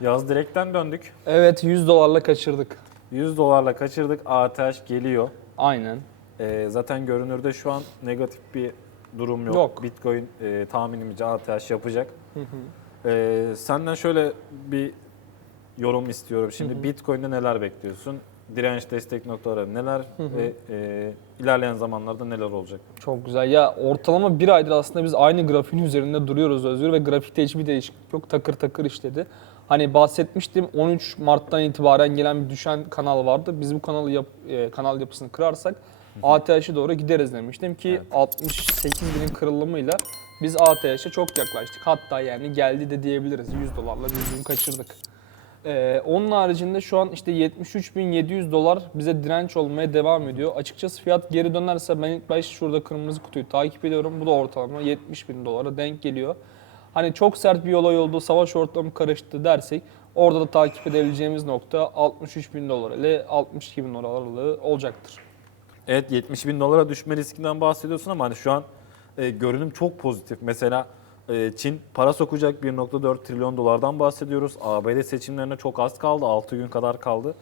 Yaz direkten döndük. Evet 100 dolarla kaçırdık. 100 dolarla kaçırdık. ATH geliyor. Aynen. Ee, zaten görünürde şu an negatif bir durum yok. Yok. Bitcoin e, tahminimce ATH yapacak. Ee, senden şöyle bir yorum istiyorum. Şimdi Bitcoin'de neler bekliyorsun? Direnç destek noktaları neler ve e, ilerleyen zamanlarda neler olacak? Çok güzel. Ya ortalama bir aydır aslında biz aynı grafiğin üzerinde duruyoruz Özgür ve grafikte hiçbir değişiklik yok. Takır takır işledi. Hani bahsetmiştim 13 Mart'tan itibaren gelen bir düşen kanal vardı. Biz bu kanalı yap, e, kanal yapısını kırarsak ATH'e doğru gideriz demiştim ki Evet. 68 binin kırılımıyla biz ATH'e çok yaklaştık. Hatta yani geldi de diyebiliriz. 100 dolarla bir gün kaçırdık. Ee, onun haricinde şu an işte 73.700 dolar bize direnç olmaya devam ediyor. Açıkçası fiyat geri dönerse ben ilk baş şurada kırmızı kutuyu takip ediyorum. Bu da ortalama 70.000 dolara denk geliyor. Hani çok sert bir olay oldu, savaş ortamı karıştı dersek orada da takip edebileceğimiz nokta 63.000 dolar ile 62.000 dolar aralığı olacaktır. Evet 70 bin dolara düşme riskinden bahsediyorsun ama hani şu an e, görünüm çok pozitif. Mesela e, Çin para sokacak 1.4 trilyon dolardan bahsediyoruz. ABD seçimlerine çok az kaldı. 6 gün kadar kaldı.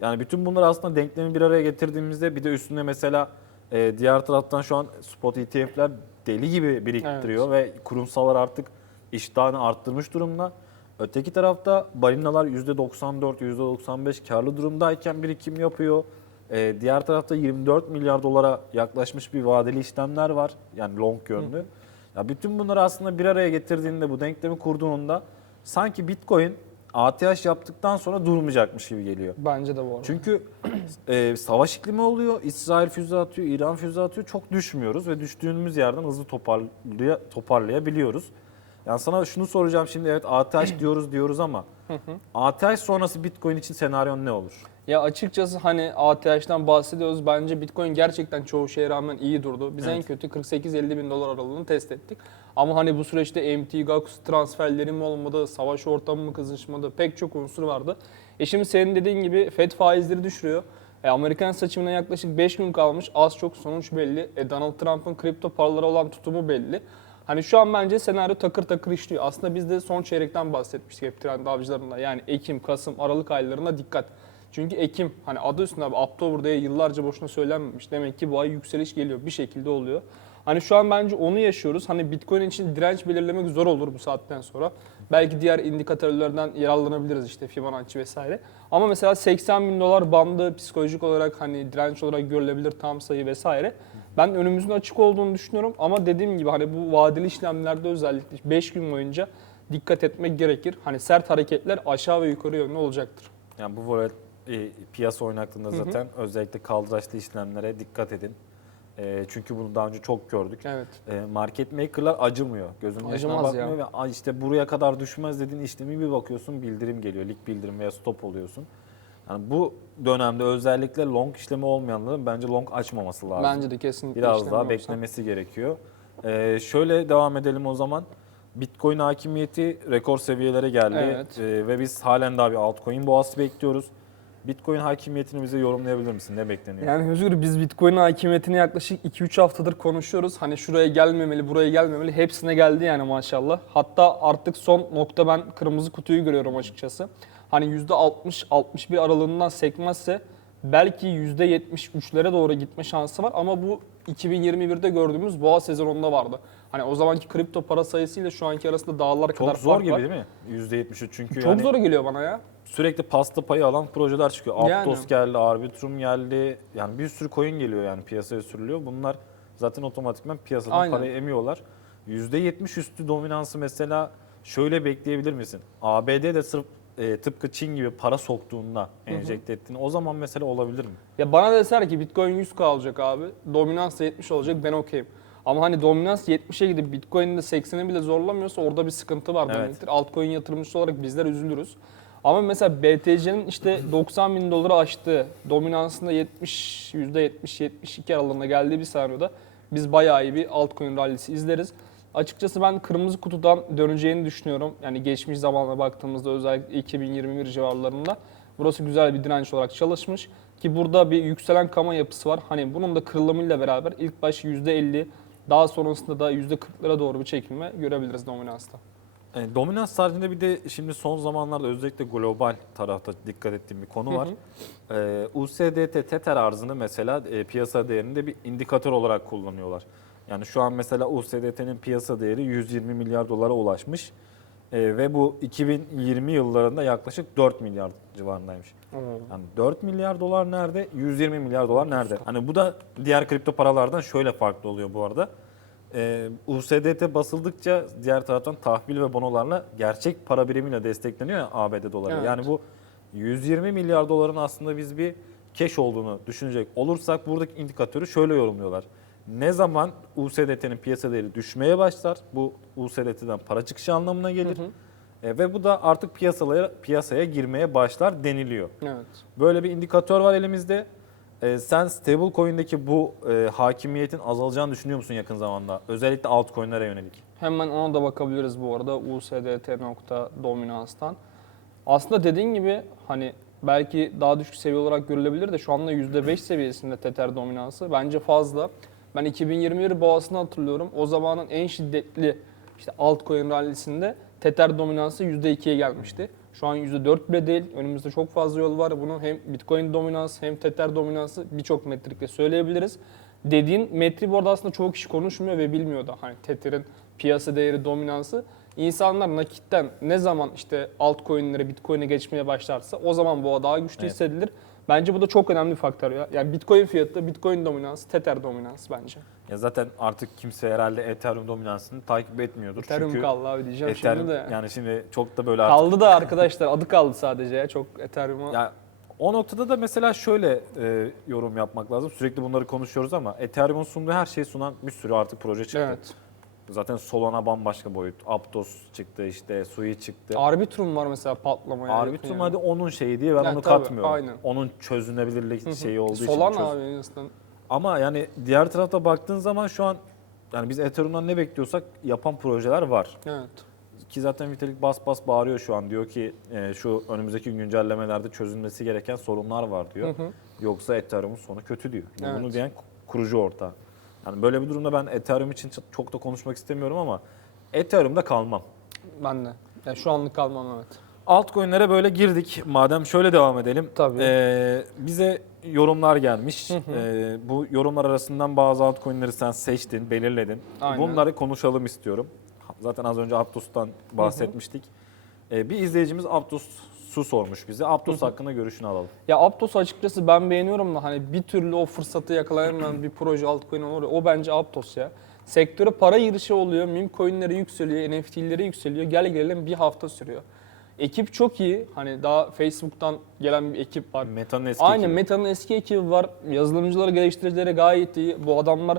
Yani bütün bunları aslında denklemi bir araya getirdiğimizde bir de üstüne mesela e, diğer taraftan şu an spot ETF'ler deli gibi biriktiriyor ve kurumsallar artık iştahını arttırmış durumda. Öteki tarafta balinalar %94, %95 karlı durumdayken birikim yapıyor. Ee, diğer tarafta 24 milyar dolara yaklaşmış bir vadeli işlemler var. Yani long yönlü. Ya bütün bunları aslında bir araya getirdiğinde bu denklemi kurduğunda sanki Bitcoin ATH yaptıktan sonra durmayacakmış gibi geliyor. Bence de bu arada. Çünkü e, savaş iklimi oluyor. İsrail füze atıyor, İran füze atıyor. Çok düşmüyoruz ve düştüğümüz yerden hızlı toparlaya, toparlayabiliyoruz. Yani sana şunu soracağım şimdi evet ATH diyoruz diyoruz ama ATH sonrası Bitcoin için senaryon ne olur? Ya açıkçası hani ATH'den bahsediyoruz. Bence Bitcoin gerçekten çoğu şeye rağmen iyi durdu. Biz en Evet. kötü 48-50 bin dolar aralığını test ettik. Ama hani bu süreçte MT, GAX transferleri mi olmadı, savaş ortamı mı kızışmadı pek çok unsur vardı. E şimdi senin dediğin gibi FED faizleri düşürüyor. E Amerikan seçimine yaklaşık 5 gün kalmış. Az çok sonuç belli. E Donald Trump'ın kripto paralara olan tutumu belli. Hani şu an bence senaryo takır takır işliyor. Aslında biz de son çeyrekten bahsetmiştik hep trend avcılarında. Yani Ekim, Kasım, Aralık aylarına dikkat. Çünkü Ekim hani adı üstünde abi October diye yıllarca boşuna söylenmemiş. Demek ki bu ay yükseliş geliyor bir şekilde oluyor. Hani şu an bence onu yaşıyoruz. Hani Bitcoin için direnç belirlemek zor olur bu saatten sonra. Belki diğer indikatörlerden yararlanabiliriz işte Fibonacci vesaire. Ama mesela 80 bin dolar bandı psikolojik olarak hani direnç olarak görülebilir tam sayı vesaire. Ben önümüzün açık olduğunu düşünüyorum ama dediğim gibi hani bu vadeli işlemlerde özellikle 5 gün boyunca dikkat etmek gerekir. Hani sert hareketler aşağı ve yukarı yönlü olacaktır. Yani bu volat e, piyasa oynaklığında zaten özellikle kaldıraçlı işlemlere dikkat edin. E, çünkü bunu daha önce çok gördük. Evet. E, market maker'lar acımıyor. Gözünün yaşına Acımaz ya. bakmıyor ve "Ay işte buraya kadar düşmez dediğin işlemi bir bakıyorsun bildirim geliyor. Lik bildirim veya stop oluyorsun. Yani bu dönemde özellikle long işlemi olmayanların bence long açmaması lazım. Bence de kesinlikle Biraz daha beklemesi gerekiyor. Ee, şöyle devam edelim o zaman. Bitcoin hakimiyeti rekor seviyelere geldi Evet. Ee, ve biz halen daha bir altcoin boğası bekliyoruz. Bitcoin hakimiyetini bize yorumlayabilir misin? Ne bekleniyor? Yani Özgür biz Bitcoin hakimiyetini yaklaşık 2-3 haftadır konuşuyoruz. Hani şuraya gelmemeli, buraya gelmemeli. Hepsine geldi yani maşallah. Hatta artık son nokta ben kırmızı kutuyu görüyorum açıkçası. Hani %60-61 aralığından sekmezse belki %73'lere doğru gitme şansı var. Ama bu 2021'de gördüğümüz boğa sezonunda vardı. Hani o zamanki kripto para sayısıyla şu anki arasında dağlar kadar Çok zor fark gibi var. değil mi? %73 çünkü Çok yani zor geliyor bana ya. sürekli pasta payı alan projeler çıkıyor. Yani. Aptos geldi, Arbitrum geldi. Yani bir sürü coin geliyor yani piyasaya sürülüyor. Bunlar zaten otomatikman piyasadan Aynen. parayı emiyorlar. %70 üstü dominansı mesela şöyle bekleyebilir misin? ABD de sırf e, tıpkı Çin gibi para soktuğunda enjekte ettiğinde o zaman mesela olabilir mi? Ya bana deseler ki Bitcoin 100k olacak abi. Dominans da 70 olacak ben okeyim. Ama hani dominans 70'e gidip Bitcoin'in de 80'i bile zorlamıyorsa orada bir sıkıntı var Evet. demektir. Altcoin yatırımcısı olarak bizler üzülürüz. Ama mesela BTC'nin işte 90 bin doları aştığı, dominansında 70, %70-72 aralığında geldiği bir senaryoda biz bayağı iyi bir altcoin rallisi izleriz. Açıkçası ben kırmızı kutudan döneceğini düşünüyorum. Yani geçmiş zamana baktığımızda özellikle 2021 civarlarında burası güzel bir direnç olarak çalışmış. Ki burada bir yükselen kama yapısı var. Hani bunun da kırılımıyla beraber ilk baş %50 daha sonrasında da %40'lara doğru bir çekilme görebiliriz dominansta. E, dominans haricinde bir de şimdi son zamanlarda özellikle global tarafta dikkat ettiğim bir konu var. E, USDT Tether arzını mesela e, piyasa değerinde bir indikatör olarak kullanıyorlar. Yani şu an mesela USDT'nin piyasa değeri 120 milyar dolara ulaşmış. E, ve bu 2020 yıllarında yaklaşık 4 milyar civarındaymış. Yani 4 milyar dolar nerede? 120 milyar dolar nerede? Hani bu da diğer kripto paralardan şöyle farklı oluyor bu arada. Ee, USDT basıldıkça diğer taraftan tahvil ve bonolarla gerçek para birimiyle destekleniyor ya ABD doları. Evet. Yani bu 120 milyar doların aslında biz bir cash olduğunu düşünecek olursak buradaki indikatörü şöyle yorumluyorlar. Ne zaman USDT'nin piyasa değeri düşmeye başlar, bu USDT'den para çıkışı anlamına gelir. E, ve bu da artık piyasalara piyasaya girmeye başlar deniliyor. Evet. Böyle bir indikatör var elimizde. Ee, sen stablecoin'deki bu e, hakimiyetin azalacağını düşünüyor musun yakın zamanda? Özellikle altcoin'lere yönelik. Hemen ona da bakabiliriz bu arada usdt.dominans'tan. Aslında dediğin gibi hani belki daha düşük seviye olarak görülebilir de şu anda %5 seviyesinde Tether dominansı bence fazla. Ben 2021 boğasını hatırlıyorum. O zamanın en şiddetli işte altcoin rallisinde Tether dominansı %2'ye gelmişti. Şu an %4 bile değil. Önümüzde çok fazla yol var. Bunu hem Bitcoin dominansı hem Tether dominansı birçok metrikle söyleyebiliriz. Dediğin metri bu arada aslında çoğu kişi konuşmuyor ve bilmiyor da hani Tether'in piyasa değeri dominansı. İnsanlar nakitten ne zaman işte altcoin'lere, Bitcoin'e geçmeye başlarsa o zaman bu daha güçlü Evet. hissedilir. Bence bu da çok önemli bir faktör ya. Yani Bitcoin fiyatı, Bitcoin dominansı, Tether dominansı bence. Ya zaten artık kimse herhalde Ethereum dominansını takip etmiyordur. Ethereum Çünkü kaldı abi diyeceğim Ethereum, şimdi de. yani şimdi çok da böyle artık Kaldı da arkadaşlar adı kaldı sadece ya. Çok Ethereum'a. Ya o noktada da mesela şöyle e, yorum yapmak lazım. Sürekli bunları konuşuyoruz ama Ethereum'un sunduğu her şeyi sunan bir sürü artık proje çıktı. Evet. Zaten Solana bambaşka boyut. Aptos çıktı işte, Sui çıktı. Arbitrum var mesela patlamaya. Arbitrum yani. hadi onun şeyi diye ben Yani onu tabii, katmıyorum. aynen. Onun çözünebilirlik şeyi olduğu için. Solana abi en azından. Ama yani diğer tarafta baktığın zaman şu an yani biz Ethereum'dan ne bekliyorsak yapan projeler var. Evet. Ki zaten Vitalik bas bas bağırıyor şu an. Diyor ki e, şu önümüzdeki güncellemelerde çözülmesi gereken sorunlar var diyor. Hı hı. Yoksa Ethereum'un sonu kötü diyor. Evet. Bunu diyen kurucu ortağı. Yani böyle bir durumda ben Ethereum için çok da konuşmak istemiyorum ama Ethereum'da kalmam. Ben de. Yani şu anlık kalmam evet. Altcoin'lere böyle girdik. Madem şöyle devam edelim. Tabii. Ee, bize yorumlar gelmiş. Ee, bu yorumlar arasından bazı altcoin'leri sen seçtin, belirledin. Aynen. Bunları konuşalım istiyorum. Zaten az önce Aptos'tan bahsetmiştik. Ee, bir izleyicimiz Aptos'u sormuş bize. Aptos hakkında görüşünü alalım. Ya Aptos açıkçası ben beğeniyorum da hani bir türlü o fırsatı yakalayamayan bir proje altcoin olur. O bence Aptos ya. Sektöre para girişi oluyor, meme coinleri yükseliyor, NFT'leri yükseliyor. Gel gelelim bir hafta sürüyor. Ekip çok iyi. Hani daha Facebook'tan gelen bir ekip var. Meta'nın eski Aynen ekibi. Meta'nın eski ekibi var. Yazılımcıları, geliştiricileri gayet iyi. Bu adamlar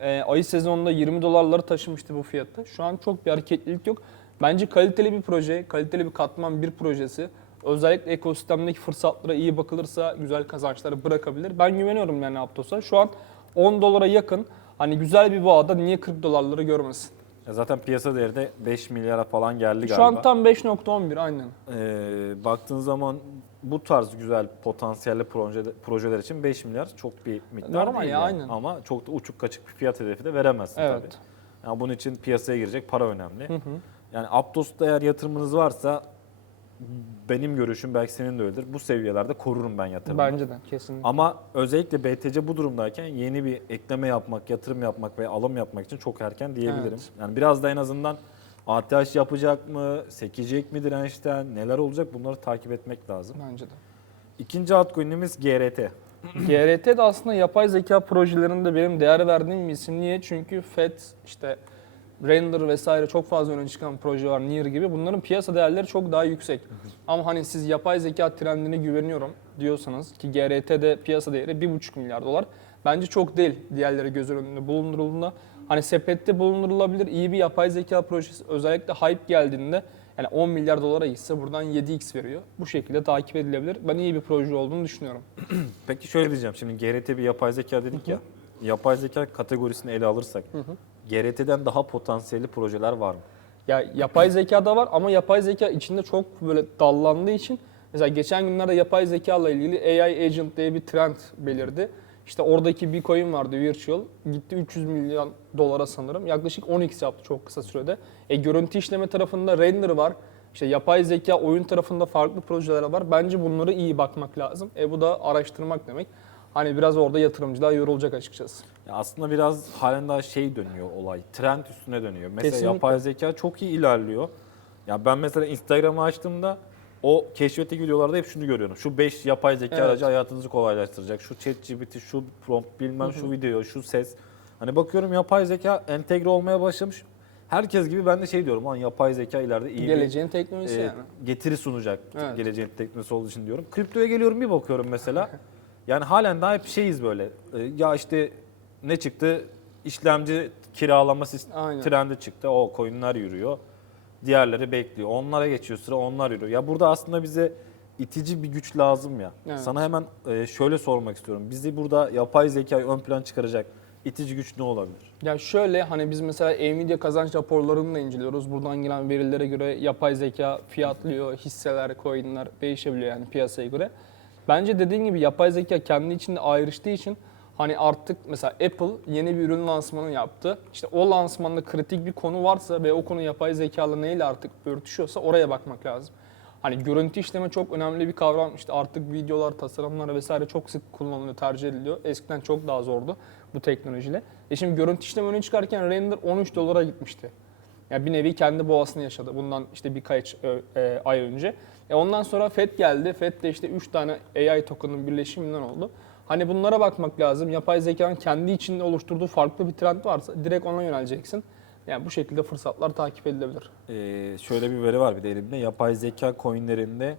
e, ayı sezonunda 20 dolarları taşımıştı bu fiyatta. Şu an çok bir hareketlilik yok. Bence kaliteli bir proje, kaliteli bir katman bir projesi. Özellikle ekosistemdeki fırsatlara iyi bakılırsa güzel kazançları bırakabilir. Ben güveniyorum yani Aptos'a. Şu an 10 dolara yakın. Hani güzel bir bağda niye 40 dolarları görmesin? Ya Zaten piyasa değeri de 5 milyara falan geldi galiba. Şu an tam 5.11 aynen. Ee, baktığın zaman bu tarz güzel potansiyelli proje, projeler için 5 milyar çok bir miktar Normal değil ya, yani. aynen. Ama çok da uçuk kaçık bir fiyat hedefi de veremezsin Evet. tabii. Yani bunun için piyasaya girecek para önemli. Hı hı. Yani Aptos'ta eğer yatırımınız varsa benim görüşüm belki senin de öyledir. Bu seviyelerde korurum ben yatırımımı. Bence de kesinlikle. Ama özellikle BTC bu durumdayken yeni bir ekleme yapmak, yatırım yapmak ve alım yapmak için çok erken diyebilirim. Evet. Yani biraz da en azından ATH yapacak mı, sekecek mi dirençten, neler olacak bunları takip etmek lazım. Bence de. İkinci altcoin'imiz GRT. GRT de aslında yapay zeka projelerinde benim değer verdiğim bir isim. Niye? Çünkü FED, işte Render vesaire çok fazla öne çıkan proje var, Near gibi. Bunların piyasa değerleri çok daha yüksek. Ama hani siz yapay zeka trendine güveniyorum diyorsanız ki GRT'de piyasa değeri 1,5 milyar dolar. Bence çok değil diğerleri göz önünde bulundurulduğunda. Hani sepette bulundurulabilir iyi bir yapay zeka projesi özellikle hype geldiğinde yani 10 milyar dolara gitse buradan 7x veriyor. Bu şekilde takip edilebilir. Ben iyi bir proje olduğunu düşünüyorum. Peki şöyle diyeceğim şimdi GRT bir yapay zeka dedik ya. Yapay zeka kategorisini ele alırsak GRT'den daha potansiyelli projeler var mı? Ya yapay zeka da var ama yapay zeka içinde çok böyle dallandığı için mesela geçen günlerde yapay zeka ile ilgili AI agent diye bir trend belirdi. İşte oradaki bir coin vardı Virtual. Gitti 300 milyon dolara sanırım. Yaklaşık 10x yaptı çok kısa sürede. E, görüntü işleme tarafında render var. İşte yapay zeka oyun tarafında farklı projeler var. Bence bunları iyi bakmak lazım. E bu da araştırmak demek. Hani biraz orada yatırımcılar yorulacak açıkçası. Ya aslında biraz halen daha şey dönüyor olay. Trend üstüne dönüyor. Mesela Kesinlikle. yapay zeka çok iyi ilerliyor. Ya ben mesela Instagram'ı açtığımda o keşfettiği videolarda hep şunu görüyorum. Şu 5 yapay zeka Evet. aracı hayatınızı kolaylaştıracak. Şu ChatGPT, şu prompt bilmem şu video, şu ses. Hani bakıyorum yapay zeka entegre olmaya başlamış. Herkes gibi ben de şey diyorum. Lan yapay zeka ileride iyi bir Geleceğin teknolojisi e, yani. getiri sunacak Evet. geleceğin teknolojisi olduğu için diyorum. Kriptoya geliyorum bir bakıyorum mesela. yani halen daha hep şeyiz böyle. E, ya işte ne çıktı? İşlemci kiralama Aynen. trendi çıktı. O coinler yürüyor. Diğerleri bekliyor. Onlara geçiyor sıra onlar yürüyor. Ya burada aslında bize itici bir güç lazım ya. Evet. Sana hemen e, şöyle sormak istiyorum. Bizi burada yapay zekayı ön plan çıkaracak itici güç ne olabilir? Ya şöyle hani biz mesela Nvidia kazanç raporlarını da inceliyoruz. Buradan gelen verilere göre yapay zeka fiyatlıyor, hisseler, coinler değişebiliyor yani piyasaya göre. Bence dediğin gibi yapay zeka kendi içinde ayrıştığı için hani artık mesela Apple yeni bir ürün lansmanı yaptı. İşte o lansmanda kritik bir konu varsa ve o konu yapay zekalı neyle artık örtüşüyorsa oraya bakmak lazım. Hani görüntü işleme çok önemli bir kavram. İşte artık videolar, tasarımlar vesaire çok sık kullanılıyor, tercih ediliyor. Eskiden çok daha zordu bu teknolojiyle. E şimdi görüntü işleme öne çıkarken render 13 dolara gitmişti. Yani bir nevi kendi boğasını yaşadı bundan işte birkaç ö- e, ay önce. E ondan sonra FED geldi. FED de işte 3 tane AI token'ın birleşiminden oldu. Hani bunlara bakmak lazım. Yapay zekanın kendi içinde oluşturduğu farklı bir trend varsa direkt ona yöneleceksin. Yani bu şekilde fırsatlar takip edilebilir. Ee, şöyle bir veri var bir de elimde. Yapay zeka coinlerinde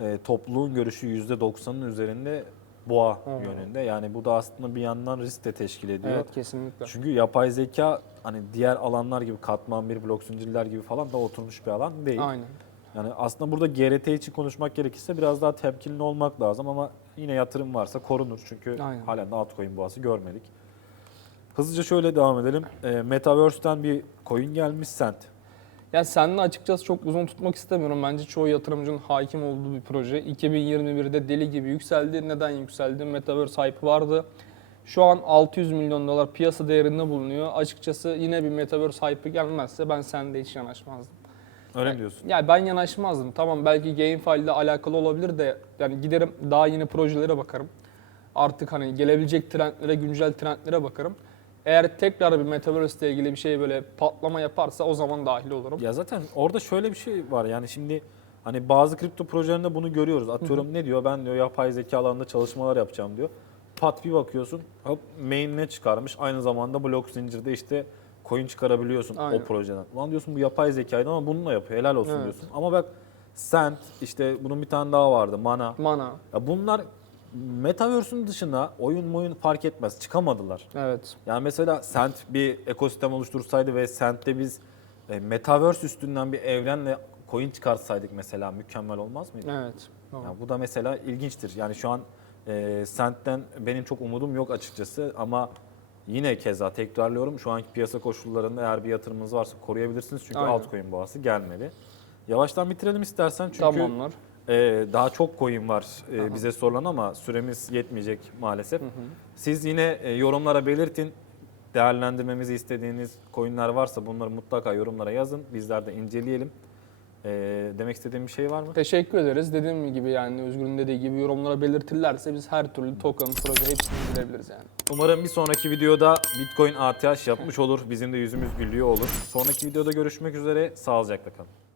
e, topluluğun görüşü %90'ın üzerinde boğa Hmm. yönünde. Yani bu da aslında bir yandan risk de teşkil ediyor. Evet kesinlikle. Çünkü yapay zeka hani diğer alanlar gibi katman bir blok zincirler gibi falan da oturmuş bir alan değil. Aynen. Yani aslında burada GRT için konuşmak gerekirse biraz daha temkinli olmak lazım ama yine yatırım varsa korunur. Çünkü Aynen. halen de altcoin boğası görmedik. Hızlıca şöyle devam edelim. E, Metaverse'ten bir coin gelmiş Sent. Ya seninle açıkçası çok uzun tutmak istemiyorum. Bence çoğu yatırımcının hakim olduğu bir proje. 2021'de deli gibi yükseldi. Neden yükseldi? Metaverse hype vardı. Şu an 600 milyon dolar piyasa değerinde bulunuyor. Açıkçası yine bir Metaverse hype gelmezse ben sende hiç yanaşmazdım. Öyle mi diyorsun? Yani ben yanaşmazdım. Tamam belki GameFi ile alakalı olabilir de yani giderim daha yeni projelere bakarım. Artık hani gelebilecek trendlere, güncel trendlere bakarım. Eğer tekrar bir Metaverse ile ilgili bir şey böyle patlama yaparsa o zaman dahil olurum. Ya zaten orada şöyle bir şey var yani şimdi hani bazı kripto projelerinde bunu görüyoruz. Atıyorum ne diyor ben diyor yapay zeka alanında çalışmalar yapacağım diyor. Pat bir bakıyorsun hop main'ine çıkarmış aynı zamanda blok zincirde işte coin çıkarabiliyorsun Aynen. o projeden. Ulan diyorsun bu yapay zekaydı ama bununla yapıyor helal olsun Evet. diyorsun. Ama bak Sent işte bunun bir tane daha vardı Mana. Mana. Ya bunlar Metaverse'ün dışına oyun oyun fark etmez çıkamadılar. Evet. Yani mesela Sent bir ekosistem oluştursaydı ve Sent'te biz e, Metaverse üstünden bir evrenle coin çıkarsaydık mesela mükemmel olmaz mıydı? Evet. Doğru. Ya bu da mesela ilginçtir. Yani şu an e, Sent'ten benim çok umudum yok açıkçası ama yine keza tekrarlıyorum şu anki piyasa koşullarında eğer bir yatırımınız varsa koruyabilirsiniz çünkü Aynen. altcoin boğası gelmedi. Yavaştan bitirelim istersen çünkü Tamamlar. Ee, daha çok coin var e, bize sorulan ama süremiz yetmeyecek maalesef. Siz yine e, yorumlara belirtin. Değerlendirmemizi istediğiniz coinler varsa bunları mutlaka yorumlara yazın. Bizler de inceleyelim. Ee, demek istediğim bir şey var mı? Teşekkür ederiz. Dediğim gibi yani Özgür'ün dediği gibi yorumlara belirtirlerse biz her türlü token, proje hepsini indirebiliriz yani. Umarım bir sonraki videoda Bitcoin ATH yapmış olur. Bizim de yüzümüz gülüyor olur. Sonraki videoda görüşmek üzere. Sağlıcakla kalın.